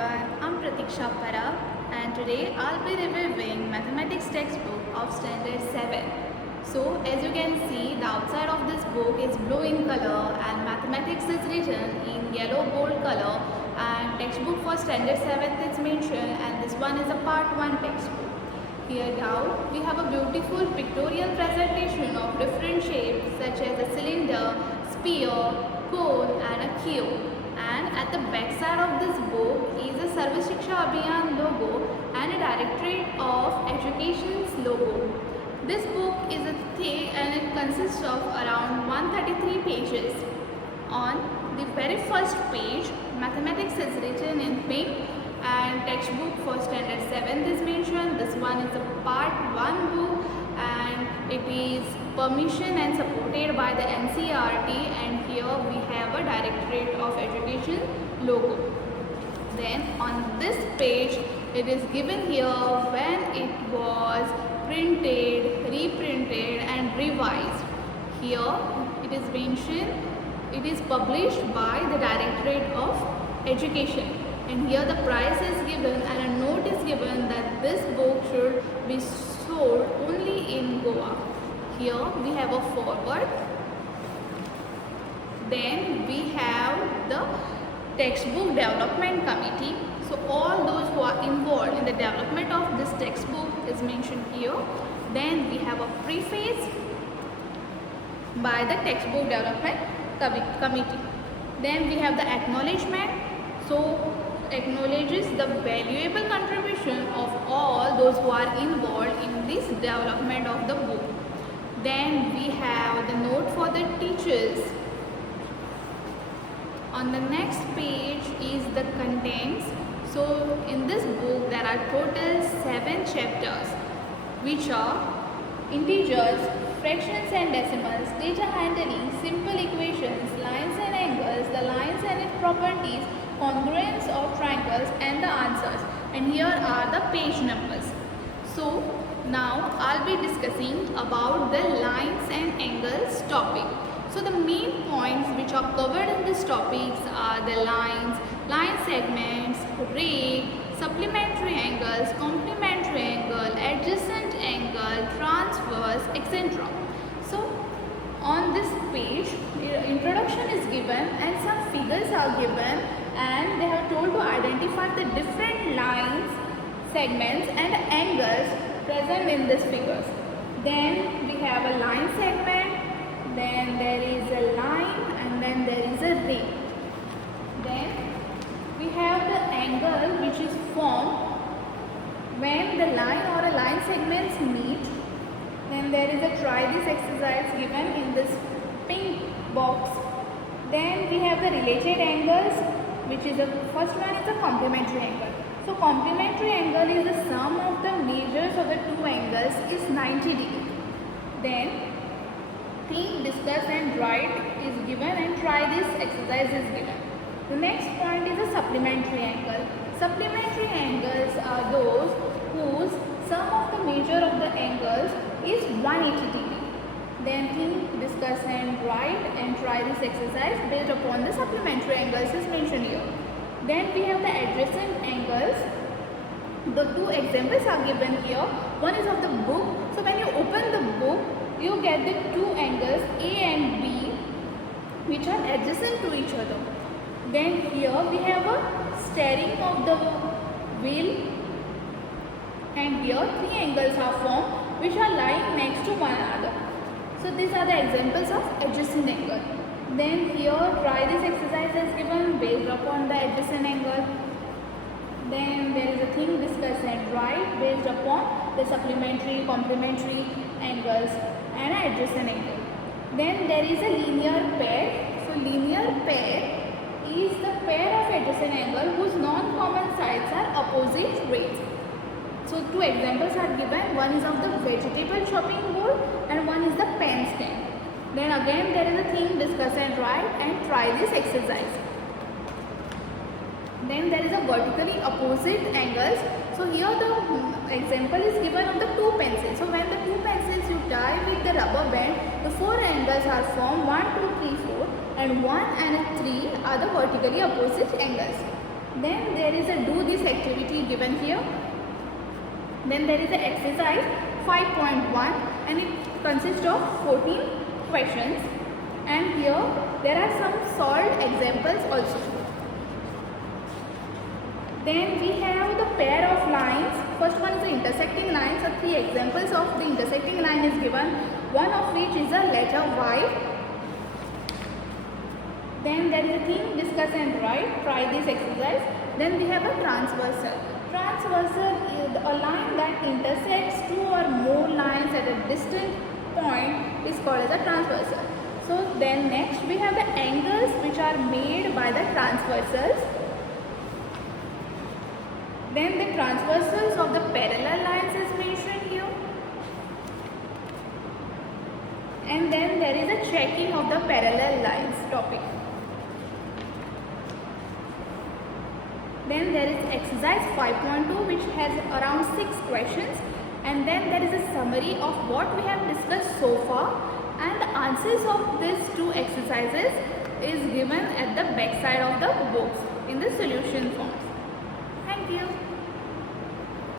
everyone, I'm Pratiksha Parab and today I'll be reviewing mathematics textbook of standard 7. So as you can see, the outside of this book is blue in color and mathematics is written in yellow bold color, and textbook for standard 7 is mentioned, and this one is a part 1 textbook. Here down we have a beautiful pictorial presentation of different shapes such as a cylinder, sphere, cone and a cube. And at the back side of this book is a Sarva Shiksha Abhiyan logo and a Directorate of Education's logo. This book is a thick and it consists of around 133 pages. On the very first page, mathematics is written in pink and textbook for standard 7 is mentioned. This one is a part 1 book and it is permission and supported by the NCERT, and here we have a Directorate of Education logo. Then on this page it is given here when it was printed, reprinted and revised. Here it is mentioned it is published by the Directorate of Education, and here the price is given and a note is given that this book should be sold only in Goa. Here we have a foreword. Then we have the textbook development committee. So all those who are involved in the development of this textbook is mentioned here. Then we have a preface by the textbook development committee. Then we have the acknowledgement. So acknowledges the valuable contribution of all those who are involved in this development of the book. Then we have the note for the teachers. On the next page is the contents. So in this book there are total 7 chapters, which are integers, fractions and decimals, data handling, simple equations, lines and angles, the lines and its properties, congruence of triangles and the answers. And here are the page numbers. So now I'll be discussing about the lines and angles topic. So the main points which are covered in this topics are the lines, line segments, ray, supplementary angles, complementary angle, adjacent angle, transverse, etc. So on this page, introduction is given and some figures are given, and they have told to identify the different lines, segments and angles present in these figures. Then we have a line segment, then there is a line, and then there is a ray. Then we have the angle which is formed when the line or a line segments meet. Then there is a try this exercise given in this pink box. Then we have the related angles, which is the first one is a complementary angle. So complementary angle is the sum of the measures of the two angles is 90 degrees. Then think, discuss and write is given, and try this exercise is given. The next point is a supplementary angle. Supplementary angles are those whose sum of the measure of the angles is 180 degree. Then think, discuss and write and try this exercise based upon the supplementary angles is mentioned here. Then we have the adjacent angles. The two examples are given here. One is of the book. So when you open the book, you get the two angles A and B which are adjacent to each other. Then here we have a steering of the wheel, and here 3 angles are formed which are lying next to one another. So these are the examples of adjacent angle. Then here try this exercise as given based upon the adjacent angle. Then there is a think, discuss and write based upon the supplementary, complementary angles and an adjacent angle. Then there is a linear pair. So linear pair is the pair of adjacent angle whose non-common sides are opposite rays. So two examples are given. One is of the vegetable chopping board and one is the pen stand. Then again there is a think, discuss and write and try this exercise. Then there is a vertically opposite angles. So here the example is given of the two pencils. So when the two pencils you tie with the rubber band, the 4 angles are formed, 1, 2, 3, 4, and 1 and 3 are the vertically opposite angles. Then there is a do this activity given here. Then there is an exercise 5.1 and it consists of 14 questions, and here there are some solved examples also. Then we have the pair of lines. First one is the intersecting line. So 3 examples of the intersecting line is given, one of which is a letter Y. Then there is a theme, discuss and write. Try this exercise. Then we have a transversal. Transversal is a line that intersects 2 or more lines at a distant point is called as a transversal. So then next we have the angles which are made by the transversals. Then the transversals of the parallel lines is mentioned here. And then there is a checking of the parallel lines topic. Then there is exercise 5.2 which has around 6 questions, and then there is a summary of what we have discussed so far, and the answers of these 2 exercises is given at the back side of the books in the solution forms. Thank you.